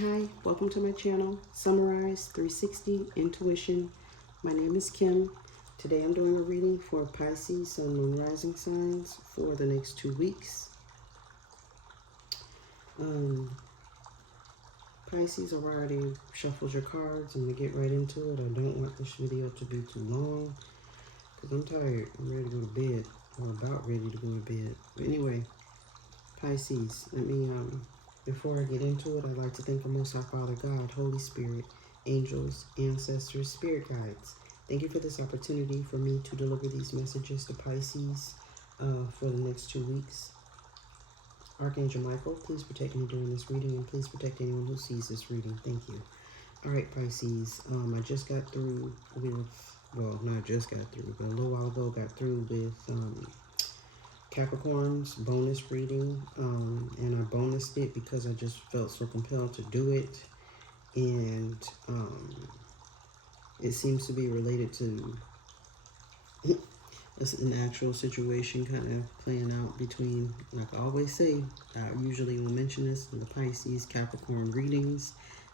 Hi, welcome to my channel, Summarize 360 Intuition. My name is Kim. Today I'm doing a reading for Pisces, Sun, Moon, Rising signs for the next 2 weeks. Pisces, I've already shuffled your cards. I'm going to get right into it. I don't want this video to be too long because I'm tired. I'm ready to go to bed, or about ready to go to bed. But anyway, Pisces, before I get into it, I'd like to thank the Most High Father God, Holy Spirit, angels, ancestors, spirit guides. Thank you for this opportunity for me to deliver these messages to Pisces for the next 2 weeks. Archangel Michael, please protect me during this reading, and please protect anyone who sees this reading. Thank you. All right, Pisces, I just got through with, well, not just got through, but a little while ago got through with Capricorn's bonus reading, and I bonused it because I just felt so compelled to do it, and it seems to be related to an actual situation kind of playing out between, like I always say, I usually will mention this in the Pisces Capricorn readings,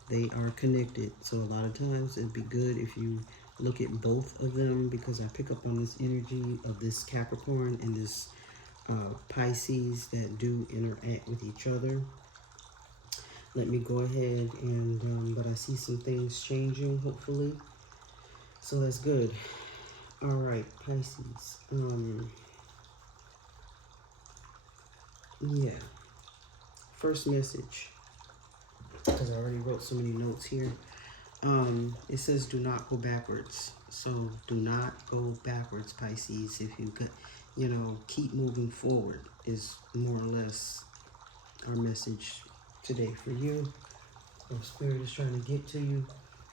they are connected. So a lot of times it'd be good if you look at both of them, because I pick up on this energy of this Capricorn and this Pisces that do interact with each other. Let me go ahead and, but I see some things changing, hopefully. So that's good. All right, Pisces. Yeah. First message, because I already wrote so many notes here. It says do not go backwards. So do not go backwards, Pisces. If you could, keep moving forward is more or less our message today for you. Our spirit is trying to get to you.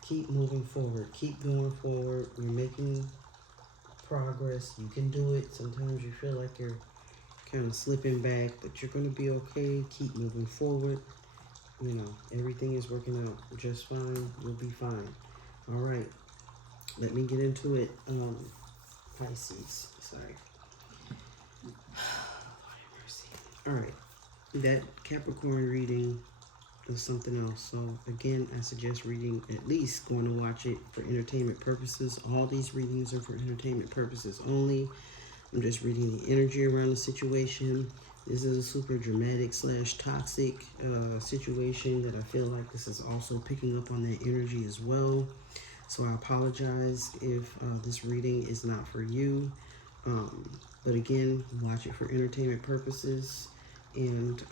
Keep moving forward. Keep going forward. You're making progress. You can do it. Sometimes you feel like you're kind of slipping back, but you're going to be okay. Keep moving forward. Everything is working out just fine. You'll be fine. All right. Let me get into it. Pisces. Sorry. All right. That Capricorn reading is something else. So again, I suggest reading, at least going to watch it for entertainment purposes. All these readings are for entertainment purposes only. I'm just reading the energy around the situation. This is a super dramatic / toxic situation that I feel like this is also picking up on that energy as well. So I apologize if this reading is not for you. But again, watch it for entertainment purposes. And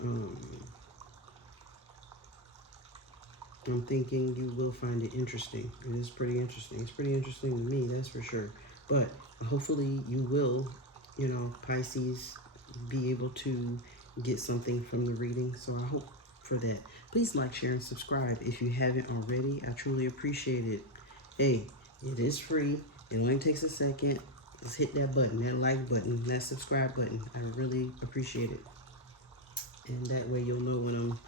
I'm thinking you will find it interesting. It is pretty interesting. It's pretty interesting to me, that's for sure. But hopefully you will, Pisces, be able to get something from the reading. So I hope for that. Please like, share, and subscribe if you haven't already. I truly appreciate it. Hey, it is free. It only takes a second. Just hit that button, that like button, that subscribe button. I really appreciate it. And that way you'll know when I'm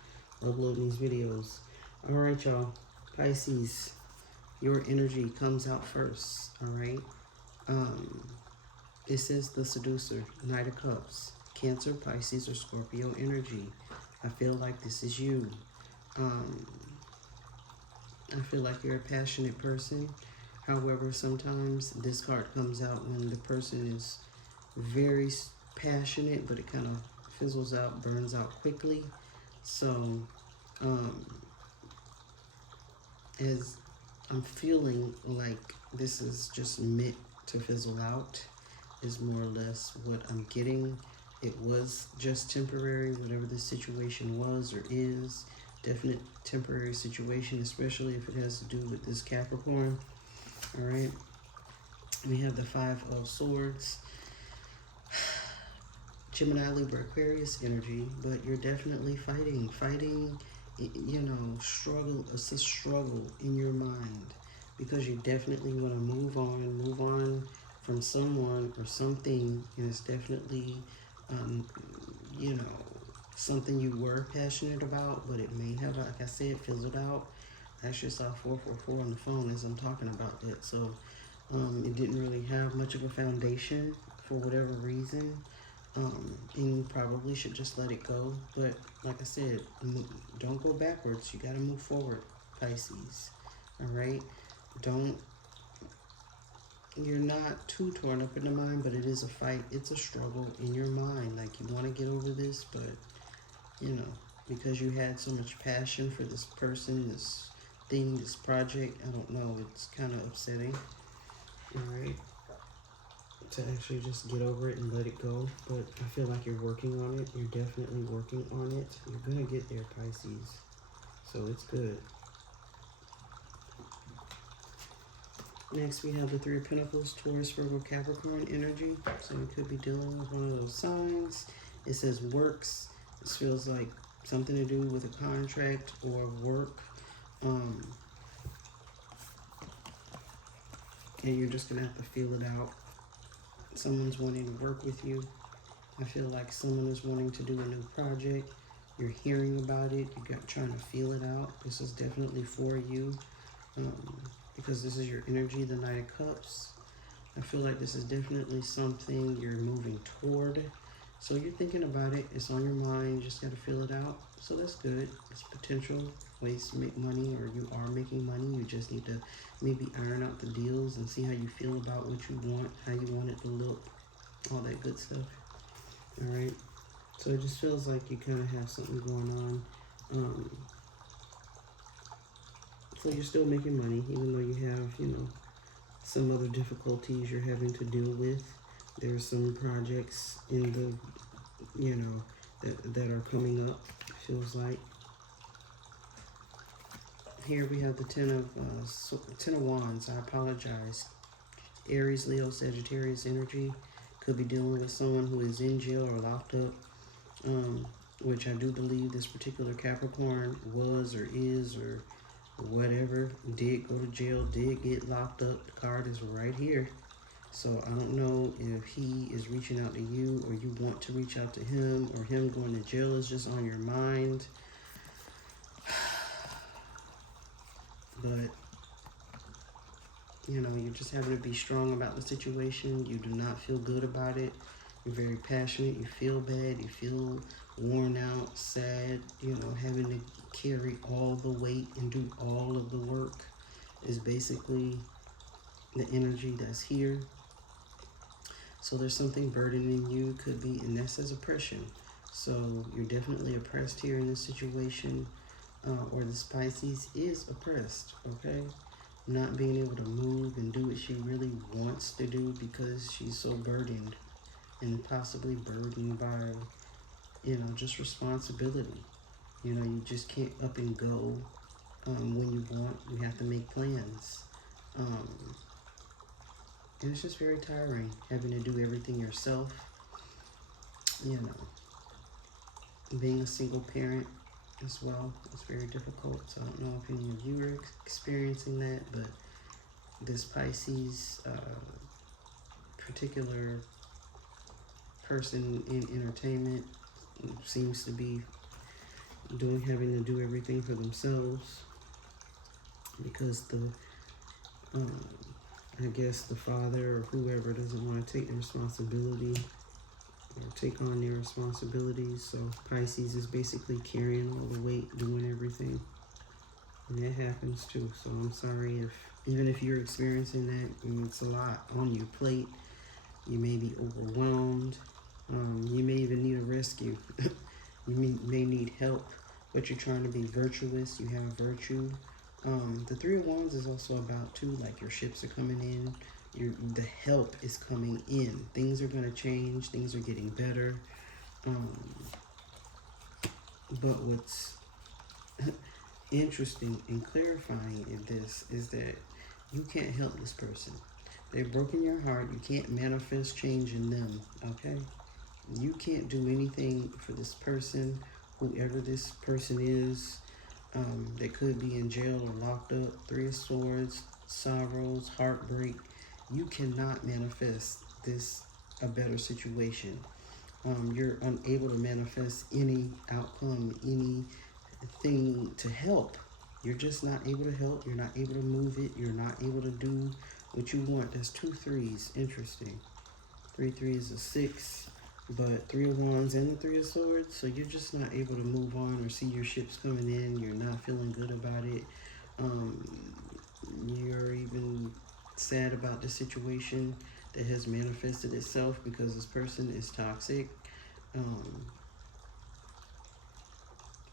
uploading these videos. All right, y'all. Pisces, your energy comes out first, all right? It says the seducer, Knight of Cups, Cancer, Pisces, or Scorpio energy. I feel like this is you. I feel like you're a passionate person. However, sometimes this card comes out when the person is very passionate, but it kind of fizzles out, burns out quickly. So, as I'm feeling like this is just meant to fizzle out, is more or less what I'm getting. It was just temporary, whatever the situation was or is. Definite temporary situation, especially if it has to do with this Capricorn. All right. We have the Five of Swords. Gemini, Libra, Aquarius energy, but you're definitely fighting, struggle. It's a struggle in your mind because you definitely want to move on from someone or something, and it's definitely, something you were passionate about, but it may have, like I said, fizzled out. I actually saw 444 on the phone as I'm talking about that, so it didn't really have much of a foundation for whatever reason. And you probably should just let it go. But like I said, don't go backwards. You got to move forward, Pisces. All right? You're not too torn up in the mind, but it is a fight. It's a struggle in your mind. Like, you want to get over this, but, you know, because you had so much passion for this person, this thing, this project, I don't know, it's kind of upsetting. All right? To actually just get over it and let it go. But I feel like you're working on it. You're definitely working on it. You're going to get there, Pisces. So it's good. Next, we have the Three of Pentacles, Taurus, Virgo, Capricorn energy. So you could be dealing with one of those signs. It says works. This feels like something to do with a contract or work. And you're just going to have to feel it out. Someone's wanting to work with you. I feel like someone is wanting to do a new project. You're hearing about it. You're trying to feel it out. This is definitely for you. Because this is your energy, the Knight of Cups. I feel like this is definitely something you're moving toward. So you're thinking about it. It's on your mind. You just got to feel it out. So that's good. It's potential ways to make money, or you are making money. You just need to maybe iron out the deals and see how you feel about what you want, how you want it to look, all that good stuff. All right. So it just feels like you kind of have something going on. So you're still making money, even though you have, you know, some other difficulties you're having to deal with. There's some projects in the, you know, that are coming up, feels like. Here we have the Ten of Wands. I apologize. Aries, Leo, Sagittarius energy. Could be dealing with someone who is in jail or locked up, which I do believe this particular Capricorn was or is or whatever, did go to jail, did get locked up. The card is right here. So I don't know if he is reaching out to you or you want to reach out to him, or him going to jail is just on your mind. But, you know, you're just having to be strong about the situation. You do not feel good about it. You're very passionate. You feel bad. You feel worn out, sad, you know, having to carry all the weight and do all of the work is basically the energy that's here. So there's something burdening you, could be, and that says oppression. So you're definitely oppressed here in this situation, or the Pisces is oppressed, okay? Not being able to move and do what she really wants to do because she's so burdened, and possibly burdened by, you know, just responsibility. You know, you just can't up and go when you want. You have to make plans. And it's just very tiring having to do everything yourself. You know, being a single parent as well is very difficult. So I don't know if any of you are experiencing that, but this Pisces particular person in entertainment seems to be having to do everything for themselves, because I guess the father or whoever doesn't want to take the responsibility or take on their responsibilities. So Pisces is basically carrying all the weight, doing everything, and that happens too. So I'm sorry even if you're experiencing that, it's a lot on your plate. You may be overwhelmed. You may even need a rescue. You may need help, but you're trying to be virtuous. You have virtue. The Three of Wands is also about, too, like your ships are coming in. The help is coming in. Things are going to change. Things are getting better. But what's interesting and clarifying in this is that you can't help this person. They've broken your heart. You can't manifest change in them, okay? You can't do anything for this person, whoever this person is. They could be in jail or locked up. Three of Swords, sorrows, heartbreak. You cannot manifest a better situation. You're unable to manifest any outcome, anything to help. You're just not able to help. You're not able to move it. You're not able to do what you want. That's 2 3s. Interesting. 3 3 is a 6. But Three of Wands and the Three of Swords, so you're just not able to move on or see your ships coming in. You're not feeling good about it. You're even sad about the situation that has manifested itself because this person is toxic. Um,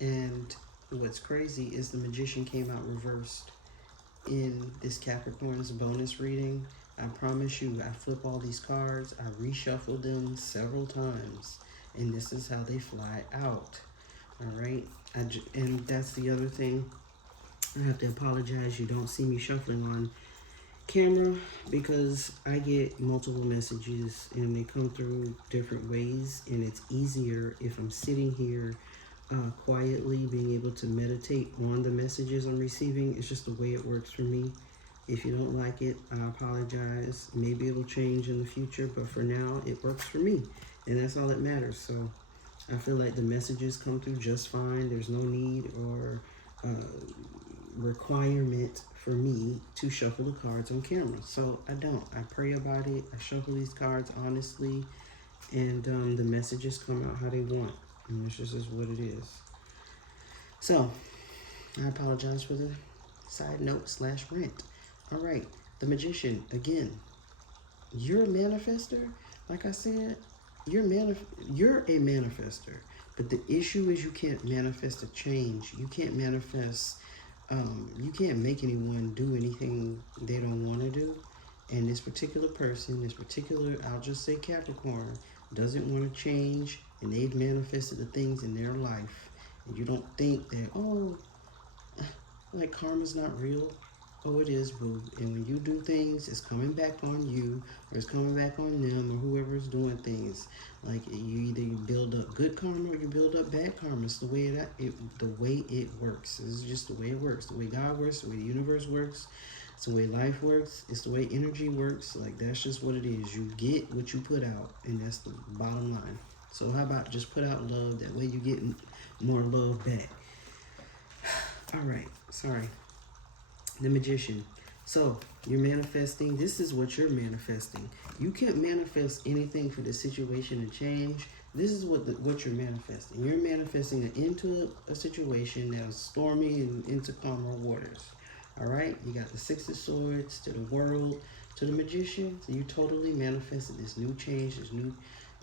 and what's crazy is the Magician came out reversed in this Capricorn's bonus reading. I promise you, I flip all these cards, I reshuffle them several times, and this is how they fly out. All right, and that's the other thing. I have to apologize. You don't see me shuffling on camera because I get multiple messages and they come through different ways, and it's easier if I'm sitting here quietly being able to meditate on the messages I'm receiving. It's just the way it works for me. If you don't like it, I apologize. Maybe it'll change in the future, but for now it works for me, and that's all that matters. So I feel like the messages come through just fine. There's no need or requirement for me to shuffle the cards on camera, so I don't. I pray about it. I shuffle these cards honestly, and the messages come out how they want, and this just is what it is. So I apologize for the side note / rant. All right, the Magician again. You're a manifester. Like I said, you're a manifester, but the issue is you can't manifest a change. You can't manifest. You can't make anyone do anything they don't want to do. And this particular person, I'll just say Capricorn, doesn't want to change, and they've manifested the things in their life. And you don't think that, oh, like karma's not real. Oh, it is, boo. And when you do things, it's coming back on you, or it's coming back on them, or whoever's doing things. Like you build up good karma or you build up bad karma. It's the way it works. It's just the way it works. The way God works, the way the universe works, it's the way life works. It's the way energy works. Like that's just what it is. You get what you put out, and that's the bottom line. So how about just put out love? That way you get more love back. All right. Sorry. The Magician. So you're manifesting. This is what you're manifesting. You can't manifest anything for the situation to change. This is what you're manifesting. You're manifesting an into a situation that's stormy and into calmer waters. All right. You got the Six of Swords to the World, to the Magician. So you totally manifested this new change, this new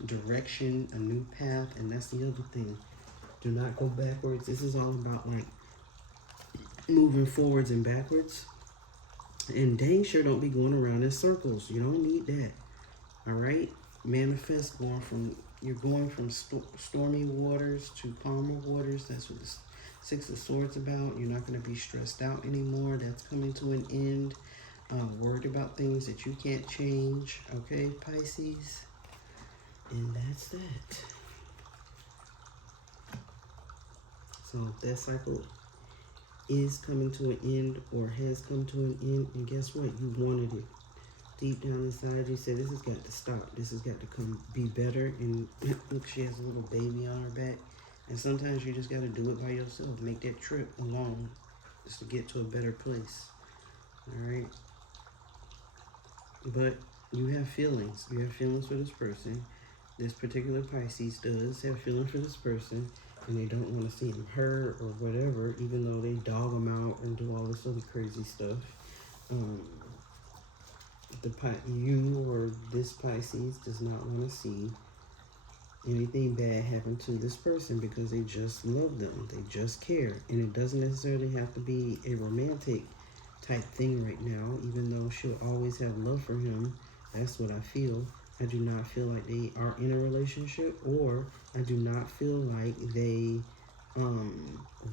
direction, a new path, and that's the other thing. Do not go backwards. This is all about like moving forwards and backwards, and dang sure don't be going around in circles. You don't need that. All right, manifest you're going from stormy waters to calmer waters. That's what the Six of Swords about. You're not going to be stressed out anymore. That's coming to an end. Worried about things that you can't change. Okay, Pisces, and that's that. So that cycle is coming to an end or has come to an end, and guess what? You wanted it. Deep down inside you said this has got to stop. This has got to be better. And look, she has a little baby on her back, and sometimes you just got to do it by yourself. Make that trip alone just to get to a better place. All right, but you have feelings. You have feelings for this person. This particular Pisces does have feelings for this person, and they don't want to see him hurt or whatever, even though they dog him out and do all this other crazy stuff. You or this Pisces does not want to see anything bad happen to this person because they just love them. They just care. And it doesn't necessarily have to be a romantic type thing right now, even though she'll always have love for him. That's what I feel. I do not feel like they are in a relationship, or I do not feel like they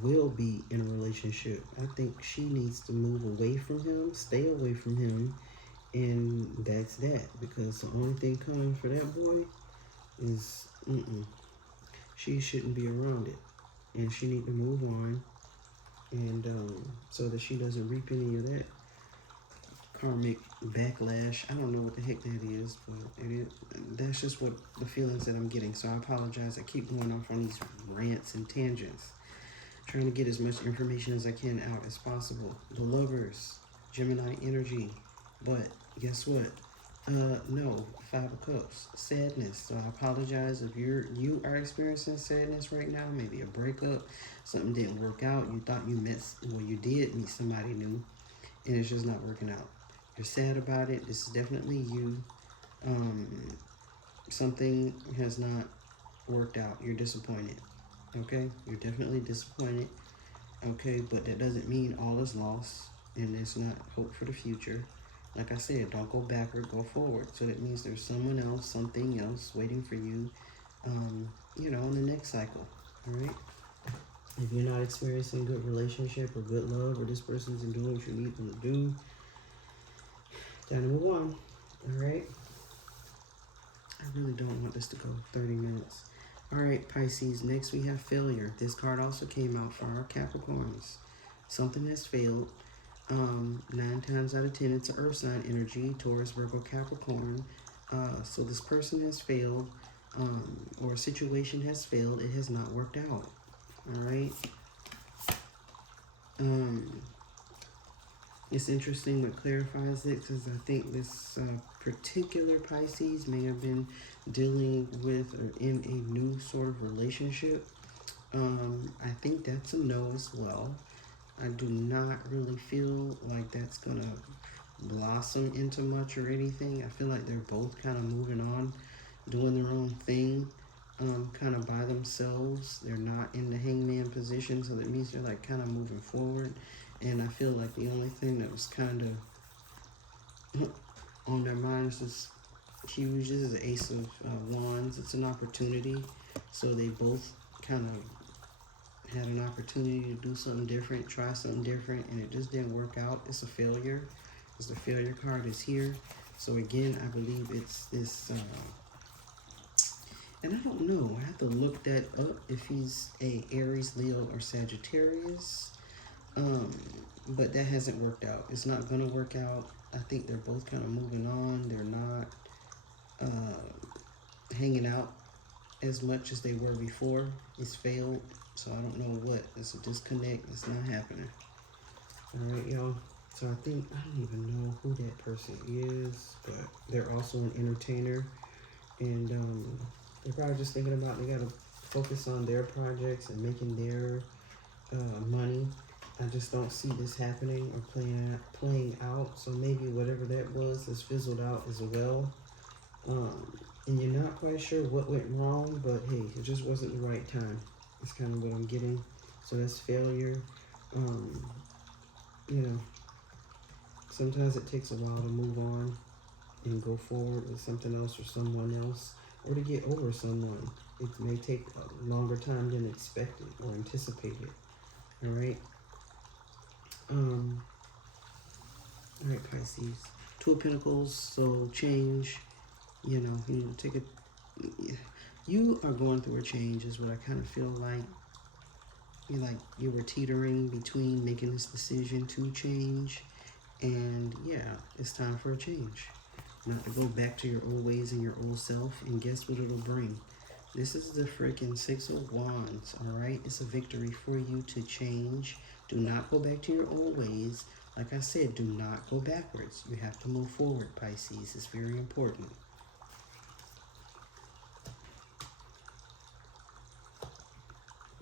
will be in a relationship. I think she needs to move away from him, stay away from him, and that's that. Because the only thing coming for that boy is she shouldn't be around it, and she need to move on, and so that she doesn't reap any of that karmic backlash. I don't know what the heck that is, but that's just what the feelings that I'm getting. So I apologize. I keep going off on these rants and tangents, trying to get as much information as I can out as possible. The Lovers, Gemini energy, but guess what? No, Five of Cups, sadness. So I apologize if you are experiencing sadness right now. Maybe a breakup, something didn't work out. You thought you met, well, you did meet somebody new, and it's just not working out. You're sad about it. This is definitely you. Um, Something has not worked out. You're disappointed. Okay, you're definitely disappointed. Okay, but that doesn't mean all is lost, and there's not hope for the future. Like I said, don't go backward, go forward. So that means there's someone else, something else waiting for you, in the next cycle. All right. If you're not experiencing good relationship or good love, or this person isn't doing what you need them to do, time to move on. All right. I really don't want this to go 30 minutes. All right, Pisces. Next we have failure. This card also came out for our Capricorns. Something has failed. 9 times out of 10, it's an earth sign energy, Taurus, Virgo, Capricorn. So this person has failed, or a situation has failed. It has not worked out. All right. It's interesting what clarifies it, because I think this particular Pisces may have been dealing with or in a new sort of relationship. I think that's a no as well. I do not really feel like that's going to blossom into much or anything. I feel like they're both kind of moving on, doing their own thing, kind of by themselves. They're not in the hangman position, so that means they're like kind of moving forward. And I feel like the only thing that was kind of on their minds is huge. This is the Ace of Wands. It's an opportunity. So they both kind of had an opportunity to do something different, try something different, and it just didn't work out. It's a failure. Because the failure card is here. So again, I believe it's this, and I don't know. I have to look that up if he's a Aries, Leo, or Sagittarius. But that hasn't worked out. It's not going to work out. I think they're both kind of moving on. They're not hanging out as much as they were before. It's failed. So I don't know what. It's a disconnect. It's not happening. All right, y'all. So I think, I don't even know who that person is, but they're also an entertainer. And they're probably just thinking about they got to focus on their projects and making their money. I just don't see this happening or playing out. So maybe whatever that was has fizzled out as well. And you're not quite sure what went wrong, but hey, it just wasn't the right time. That's kind of what I'm getting. So that's failure. Sometimes it takes a while to move on and go forward with something else or someone else, or to get over someone. It may take a longer time than expected or anticipated. All right. All right, Pisces. 2 of Pentacles, so change. You take a. You are going through a change, is what I kind of feel like. You were teetering between making this decision to change, and yeah, it's time for a change. Not to go back to your old ways and your old self, and guess what it'll bring? This is the freaking 6 of Wands, all right? It's a victory for you to change. Do not go back to your old ways. Like I said, do not go backwards. You have to move forward, Pisces. It's very important.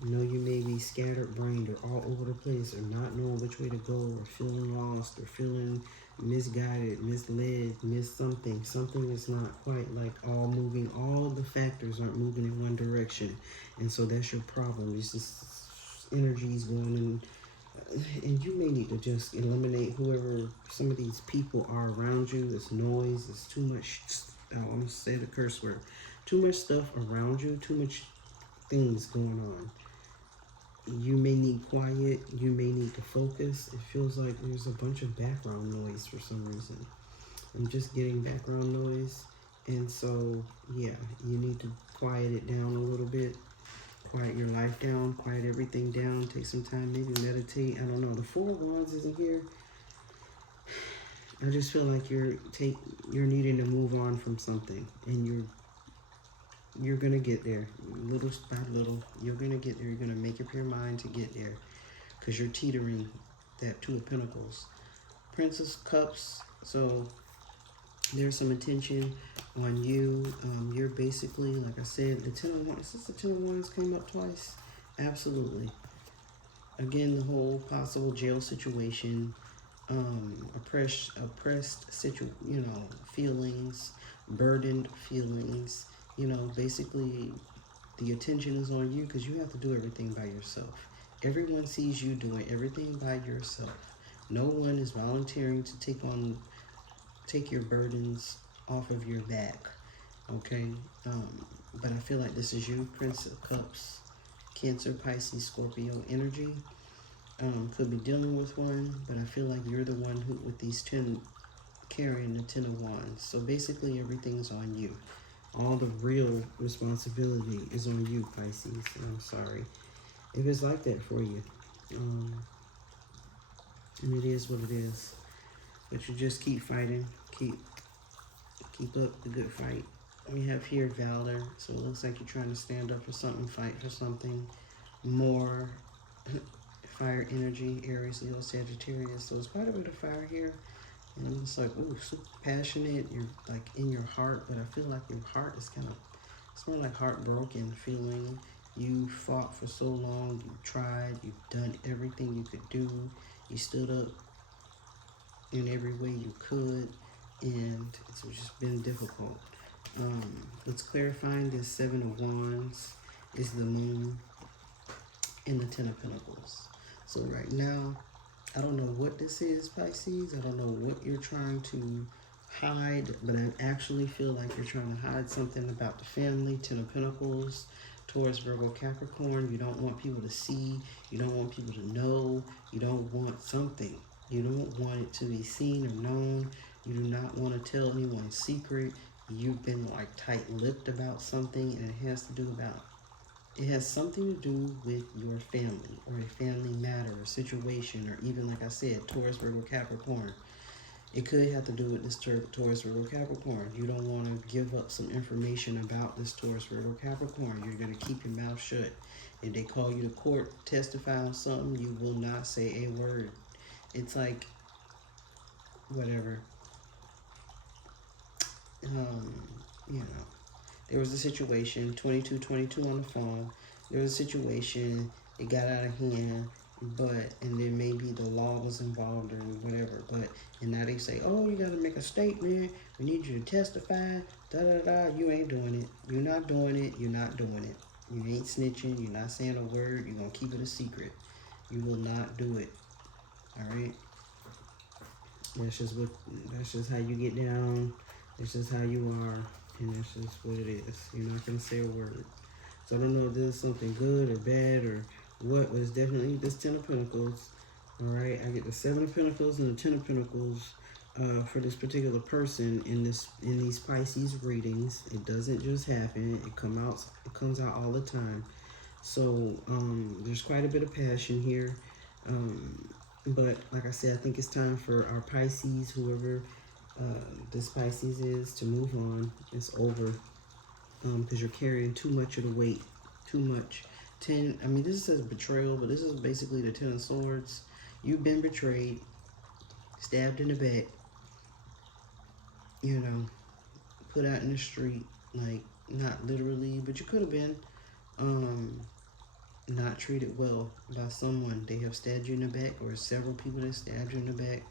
You may be scattered-brained or all over the place, or not knowing which way to go, or feeling lost, or feeling misguided, misled, missed something. Something is not quite like all moving. All the factors aren't moving in one direction. And so that's your problem. It's just energies going in. And you may need to just eliminate whoever some of these people are around you. This noise, it's too much. I'm going to say the curse word. Too much stuff around you. Too much things going on. You may need quiet. You may need to focus. It feels like there's a bunch of background noise for some reason. I'm just getting background noise. And so, yeah, you need to quiet it down a little bit. Quiet your life down. Quiet everything down. Take some time. Maybe meditate. I don't know. The 4 of Wands isn't here. I just feel like you're needing to move on from something. And you're going to get there. Little by little, you're going to get there. You're going to make up your mind to get there. Because you're teetering that 2 of Pentacles. Princess of Cups. So There's some attention on you. You're basically, like I said, the 10 of Wands. Since the 10 of Wands came up twice, absolutely. Again, the whole possible jail situation, oppressed feelings, burdened feelings. Basically, the attention is on you because you have to do everything by yourself. Everyone sees you doing everything by yourself. No one is volunteering to take your burdens off of your back. Okay, but I feel like this is you, Prince of Cups, Cancer, Pisces, Scorpio energy. Could be dealing with one, but I feel like you're the one who, with these 10, carrying the 10 of Wands. So basically everything's on you. All the real responsibility is on you, Pisces. And I'm sorry if it's like that for you. And it is what it is. But you just keep fighting. Keep up the good fight. We have here Valor. So it looks like you're trying to stand up for something, fight for something more. Fire energy, Aries, Leo, Sagittarius. So it's quite a bit of fire here. And it's like, ooh, super passionate. You're like in your heart, but I feel like your heart is kind of, it's more like heartbroken feeling. You fought for so long. You tried. You've done everything you could do. You stood up in every way you could. And it's just been difficult. What's clarifying this 7 of Wands is the Moon and the 10 of Pentacles. So right now, I don't know what this is, Pisces. I don't know what you're trying to hide, but I actually feel like you're trying to hide something about the family. 10 of Pentacles, Taurus, Virgo, Capricorn. You don't want people to see. You don't want people to know. You don't want something. You don't want it to be seen or known. You do not want to tell anyone's secret. You've been like tight-lipped about something, and it has something to do with your family or a family matter or situation, or even, like I said, Taurus, Virgo, Capricorn. It could have to do with this Taurus, Virgo, Capricorn. You don't want to give up some information about this Taurus, Virgo, Capricorn. You're going to keep your mouth shut. If they call you to court, testify on something, you will not say a word. It's like, whatever. There was a situation, 2222 on the phone. There was a situation, it got out of hand, and then maybe the law was involved or whatever, and now they say, oh, you got to make a statement, we need you to testify, you ain't doing it. You're not doing it, you're not doing it. You ain't snitching, you're not saying a word, you're going to keep it a secret. You will not do it, all right? That's just how you get down, that's just how you are. And that's just what it is. You're not going to say a word. So I don't know if this is something good or bad or what, but it's definitely this 10 of Pentacles. All right, I get the 7 of Pentacles and the 10 of Pentacles for this particular person in these Pisces readings. It doesn't just happen. It comes out all the time. So there's quite a bit of passion here. But like I said, I think it's time for our Pisces, whoever this Pisces is, to move on. It's over because you're carrying too much of the weight. Too much. 10, I mean, this says betrayal, but this is basically the 10 of Swords. You've been betrayed, stabbed in the back, put out in the street, like, not literally, but you could have been not treated well by someone. They have stabbed you in the back, or several people that stabbed you in the back,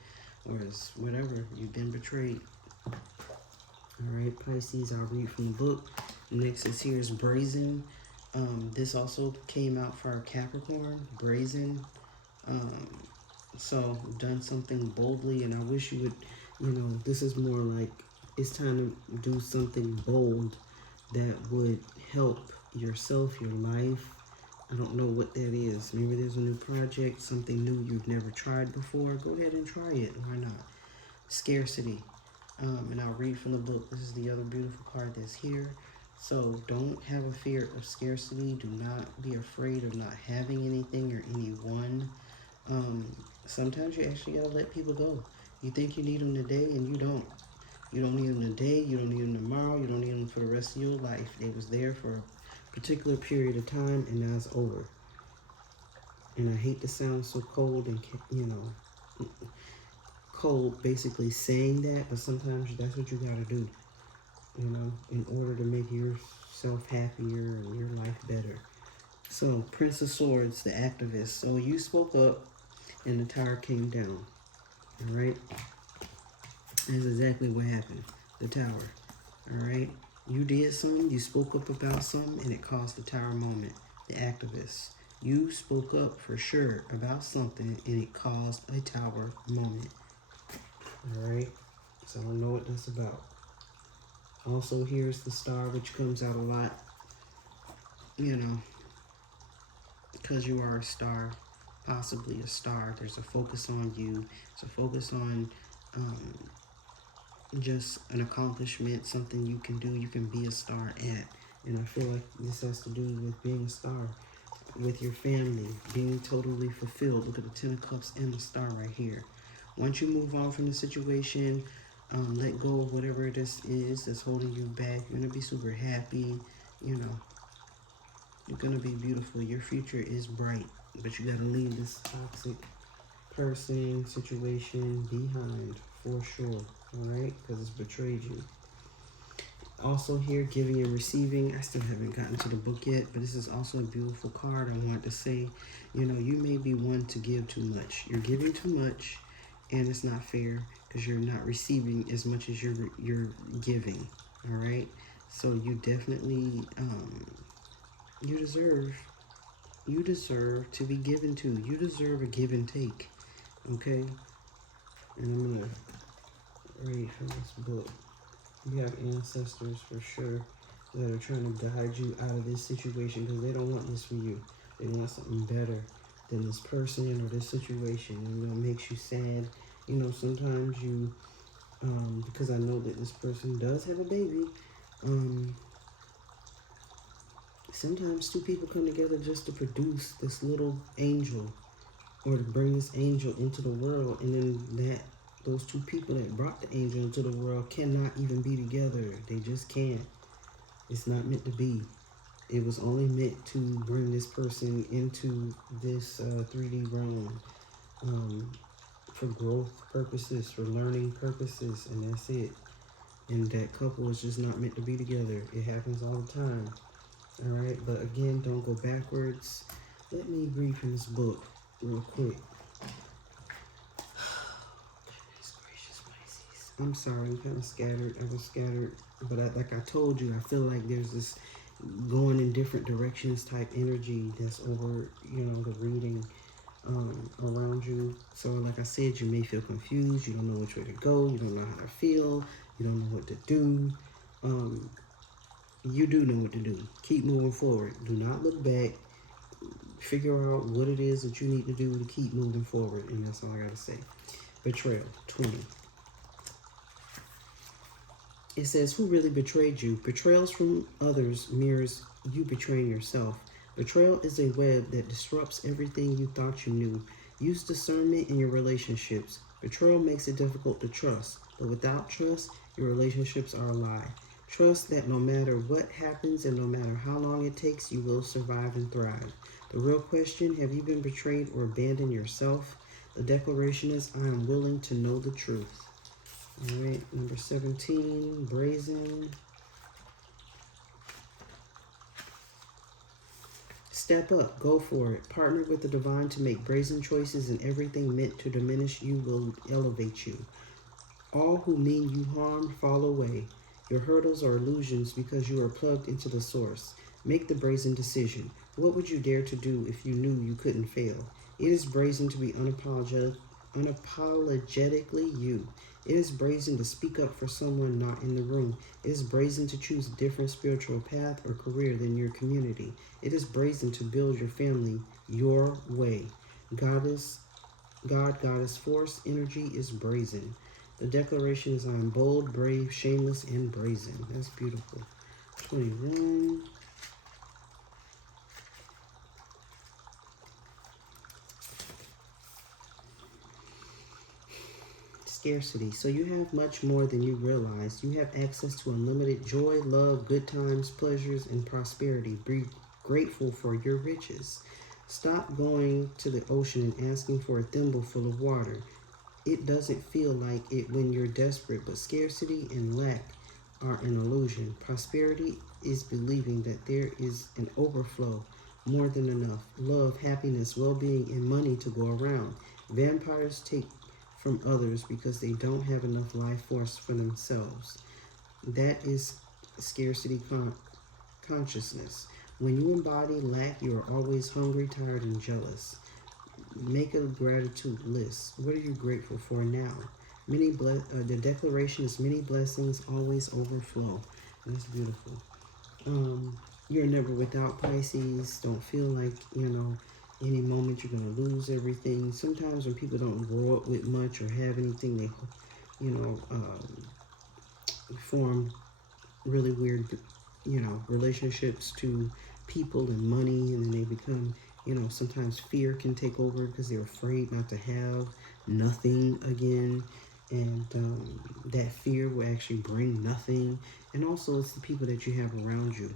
or it's whatever. You've been betrayed. All right, Pisces, I'll read from the book. Next is here is Brazen. This also came out for our Capricorn, Brazen. So done something boldly, and I wish you would, this is more like it's time to do something bold that would help yourself, your life. I don't know what that is. Maybe there's a new project, something new you've never tried before. Go ahead and try it. Why not? Scarcity. And I'll read from the book. This is the other beautiful card that's here. So don't have a fear of scarcity. Do not be afraid of not having anything or anyone. Sometimes you actually gotta let people go. You think you need them today and you don't. You don't need them today. You don't need them tomorrow. You don't need them for the rest of your life. They was there for a particular period of time and now it's over. And I hate to sound so cold and, quote basically saying that, but sometimes that's what you gotta do, you know, in order to make yourself happier and your life better. So, Prince of Swords, the activist. So, you spoke up and the tower came down. All right? That's exactly what happened. The tower. All right? You did something, you spoke up about something, and it caused the tower moment. The activist. You spoke up for sure about something, and it caused a tower moment. All right? So, I don't know what that's about. Also, here's the star, which comes out a lot, you know, because you are a star, possibly a star. There's a focus on you. There's a focus on just an accomplishment, something you can do, you can be a star at. And I feel like this has to do with being a star, with your family, being totally fulfilled. Look at the Ten of Cups and the star right here. Once you move on from the situation, let go of whatever this is that's holding you back. You're going to be super happy, you know. You're going to be beautiful. Your future is bright, but you got to leave this toxic person, situation behind for sure, all right? Because it's betrayed you. Also here, giving and receiving. I still haven't gotten to the book yet, but this is also a beautiful card. I want to say, you know, you may be one to give too much. You're giving too much, and it's not fair because you're not receiving as much as you're giving, all right? So you definitely, you deserve to be given to. You deserve a give and take, okay? And I'm going to read from this book. You have ancestors for sure that are trying to guide you out of this situation because they don't want this for you. They want something better than this person or this situation. You know, it makes you sad. You know, sometimes you, because I know that this person does have a baby, sometimes two people come together just to produce this little angel or to bring this angel into the world, and then those two people that brought the angel into the world cannot even be together. They just can't. It's not meant to be. It was only meant to bring this person into this 3D realm for growth purposes, for learning purposes, and that's it. And that couple is just not meant to be together. It happens all the time. All right, but again, don't go backwards. Let me read from this book real quick. I'm sorry, I'm kind of scattered. I was scattered, but like I told you, I feel like there's this going in different directions type energy that's over, you know, the reading around you. So like I said, you may feel confused. You don't know which way to go. You don't know how to feel. You don't know what to do. You do know what to do. Keep moving forward. Do not look back. Figure out what it is that you need to do to keep moving forward. And that's all I got to say. Betrayal, 20. It says, who really betrayed you? Betrayals from others mirrors you betraying yourself. Betrayal is a web that disrupts everything you thought you knew. Use discernment in your relationships. Betrayal makes it difficult to trust, but without trust, your relationships are a lie. Trust that no matter what happens and no matter how long it takes, you will survive and thrive. The real question, have you been betrayed or abandoned yourself? The declaration is, I am willing to know the truth. All right, number 17, brazen. Step up, go for it. Partner with the divine to make brazen choices, and everything meant to diminish you will elevate you. All who mean you harm fall away. Your hurdles are illusions because you are plugged into the source. Make the brazen decision. What would you dare to do if you knew you couldn't fail? It is brazen to be unapologetically you. It is brazen to speak up for someone not in the room. It is brazen to choose a different spiritual path or career than your community. It is brazen to build your family your way. Goddess force energy is brazen. The declaration is, I am bold, brave, shameless, and brazen. That's beautiful. 21. Scarcity. So you have much more than you realize. You have access to unlimited joy, love, good times, pleasures, and prosperity. Be grateful for your riches. Stop going to the ocean and asking for a thimble full of water. it doesn't feel like it when you're desperate, but scarcity and lack are an illusion. Prosperity is believing that there is an overflow, more than enough, love, happiness, well-being, and money to go around. Vampires take from others because they don't have enough life force for themselves. That is scarcity consciousness. When you embody lack, you are always hungry, tired, and jealous. Make a gratitude list. What are you grateful for now? The declaration is many blessings always overflow. That's beautiful. You're never without, Pisces. Don't feel like, any moment you're going to lose everything. Sometimes when people don't grow up with much or have anything, they, form really weird, relationships to people and money, and then they become, sometimes fear can take over because they're afraid not to have nothing again. And that fear will actually bring nothing. And also, it's the people that you have around you.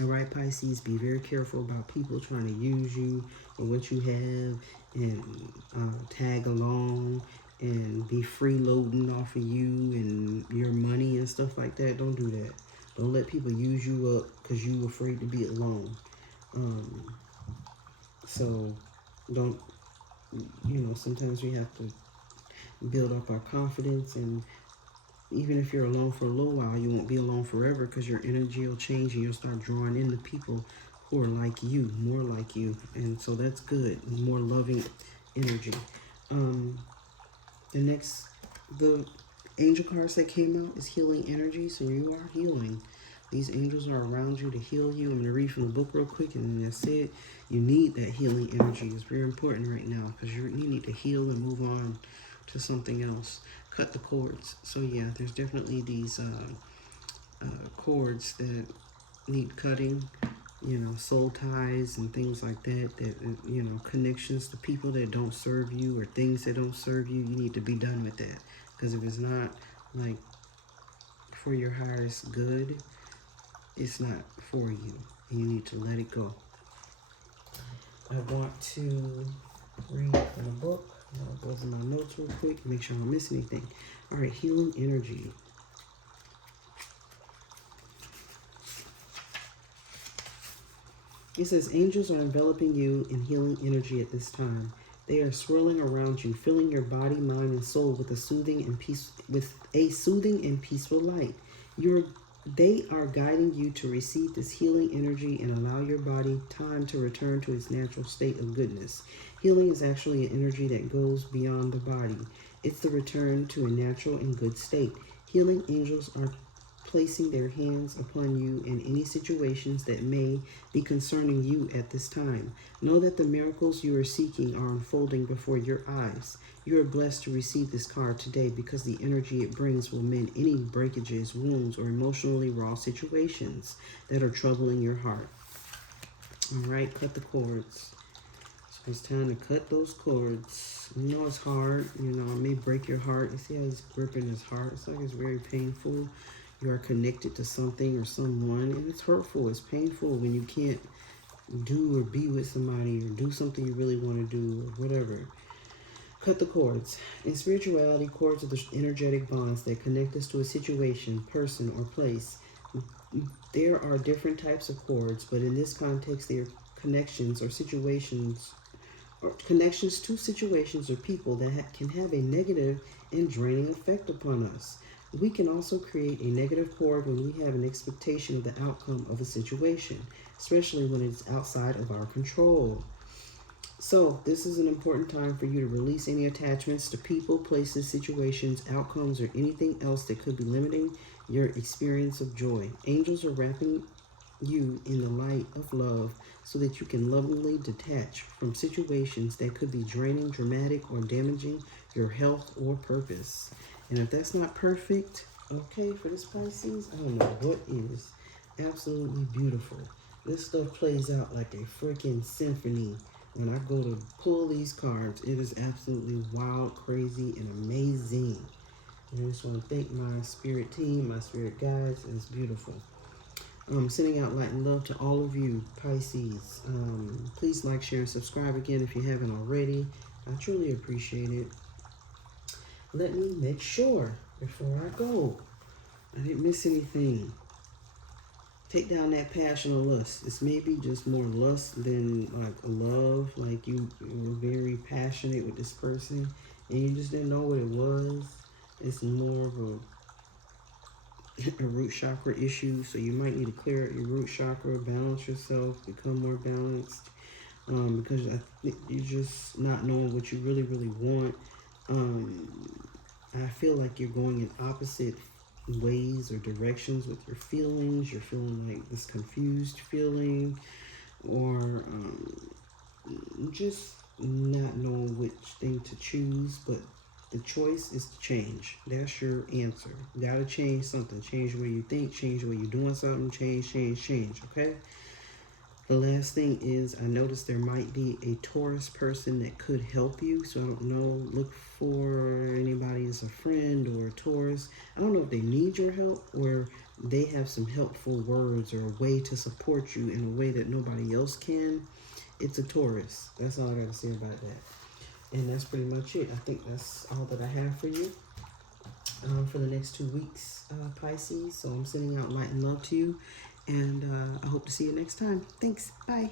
All right, Pisces, be very careful about people trying to use you or what you have and tag along and be freeloading off of you and your money and stuff like that. Don't do that. Don't let people use you up because you're afraid to be alone. So don't, sometimes we have to build up our confidence, and even if you're alone for a little while, you won't be alone forever because your energy will change and you'll start drawing in the people who are like you, more like you. And so that's good, more loving energy. The angel cards that came out is healing energy, so you are healing. These angels are around you to heal you. I'm going to read from the book real quick, and that's it. You need that healing energy. It's very important right now because you need to heal and move on to something else. Cut the cords. So yeah, there's definitely these cords that need cutting, soul ties and things like that, connections to people that don't serve you or things that don't serve you. You need to be done with that, because if it's not like for your highest good, it's not for you, and you need to let it go. I want to read from the book. I'll go over my notes real quick, make sure I don't miss anything. All right, healing energy. It says, angels are enveloping you in healing energy at this time. They are swirling around you, filling your body, mind, and soul with a soothing and peaceful light. They are guiding you to receive this healing energy and allow your body time to return to its natural state of goodness. Healing is actually an energy that goes beyond the body. It's the return to a natural and good state. Healing angels are placing their hands upon you in any situations that may be concerning you at this time. Know that the miracles you are seeking are unfolding before your eyes. You are blessed to receive this card today because the energy it brings will mend any breakages, wounds, or emotionally raw situations that are troubling your heart. All right, cut the cords. So it's time to cut those cords. It's hard. It may break your heart. You see how he's gripping his heart? It's like it's very painful. You are connected to something or someone, and it's hurtful. It's painful when you can't do or be with somebody or do something you really want to do or whatever. Cut the cords. In spirituality, cords are the energetic bonds that connect us to a situation, person, or place. There are different types of cords, but in this context, they are connections or situations, or connections to situations or people that can have a negative and draining effect upon us. We can also create a negative cord when we have an expectation of the outcome of a situation, especially when it's outside of our control. So this is an important time for you to release any attachments to people, places, situations, outcomes, or anything else that could be limiting your experience of joy. Angels are wrapping you in the light of love so that you can lovingly detach from situations that could be draining, dramatic, or damaging your health or purpose. And if that's not perfect, okay, for this Pisces, I don't know what is. Absolutely beautiful. This stuff plays out like a freaking symphony. When I go to pull these cards, it is absolutely wild, crazy, and amazing. And I just want to thank my spirit team, my spirit guides. It's beautiful. Sending out light and love to all of you, Pisces. Please like, share, and subscribe again if you haven't already. I truly appreciate it. let me make sure before I go I didn't miss anything. Take down that passion or lust. It's maybe just more lust than like love. Like you were very passionate with this person and you just didn't know what it was. It's more of a root chakra issue. So you might need to clear out your root chakra, balance yourself, become more balanced. Because I think you're just not knowing what you really, really want. I feel like you're going in opposite ways or directions with your feelings. You're feeling like this confused feeling, or just not knowing which thing to choose. But the choice is to change. That's your answer. You gotta change something. Change the way you think. Change the way you're doing something. Change. Okay. The last thing is, I noticed there might be a Taurus person that could help you. So I don't know, look for anybody as a friend or a Taurus. I don't know if they need your help or they have some helpful words or a way to support you in a way that nobody else can. It's a Taurus. That's all I got to say about that. And that's pretty much it. I think that's all that I have for you for the next 2 weeks, Pisces. So I'm sending out light and love to you. And I hope to see you next time. Thanks. Bye.